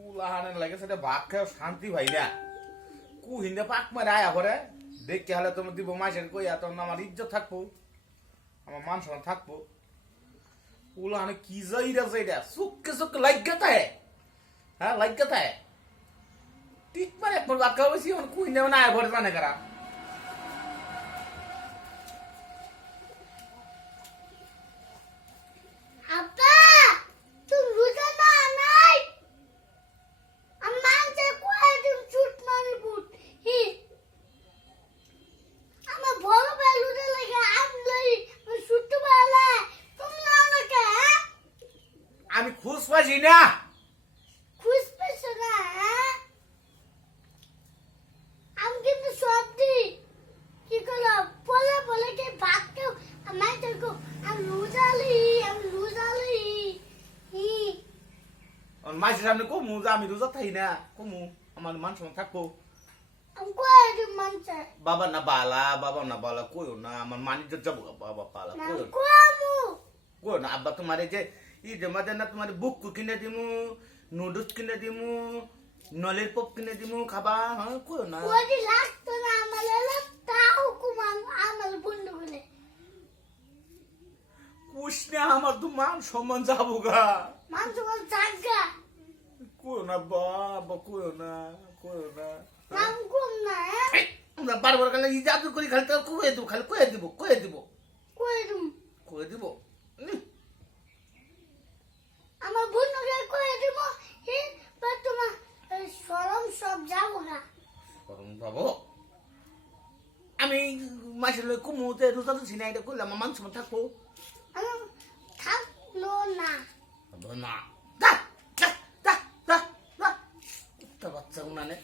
পুলাহানে লাগে সেটা ভাত খেয়ে শান্তি ভাই না কু হিন্দে পাক মারে আয়া করে দেখতে হলে তোমার দিব মাসের কইয়া তখন আমার ইজ্জত থাকবো আমার মান সম্মান থাকবো পুলাহানে কি যাইরা যাইরা সুক্কে সুক্কে লাগতে হ্যাঁ লাগতে ঠিক মানে একবার ভাত খাওয়া বেশি কু হিন্দে মানে আয়া করে জানে কারা আমি খুশ পাইছি না খুশ পেছো না আমি কিন্তু সব দিই কি করলো বলে বলে কে ভাত কেউ আমার দেখো আমি লুজালি মাসের সামনে কমু যে আমি রোজা থাই না কমু আমার মান সম্মান থাকবো আমি কই দিম মানছে বাবা না বালা কইও না আমার মানিজ্য যাবো বাবা পালা কইও না কোয়ামু কইও না আব্বা তোমার এই যে ঈদ মাঝে না তোমার বুক কিনে দিমু নুডলস কিনে দিমু নলের পপ কিনে দিমু খাবা হ্যাঁ কইও না কোদি লাগতো না আমালে তাও কুমান আমাল বন্ধু বলে কুশনে আমার তো মান সম্মান যাবো গা মানছ বল জাগা কইও না বাবা কইও না নাম কম না আমরা বারবার গেলে এই জাদু করি খালি তো কয়ে দিব কই দিম আমার বন্ধুকে কই দিব হে বা তোমার শরম সব যাবো না শরম যাবো আমি মাসের লই কুমুতে রোজা তো সিনা এটা করলাম আমার মান সম্মান থাকবো আমি থাকলো না না দা বাচ্চা উনানে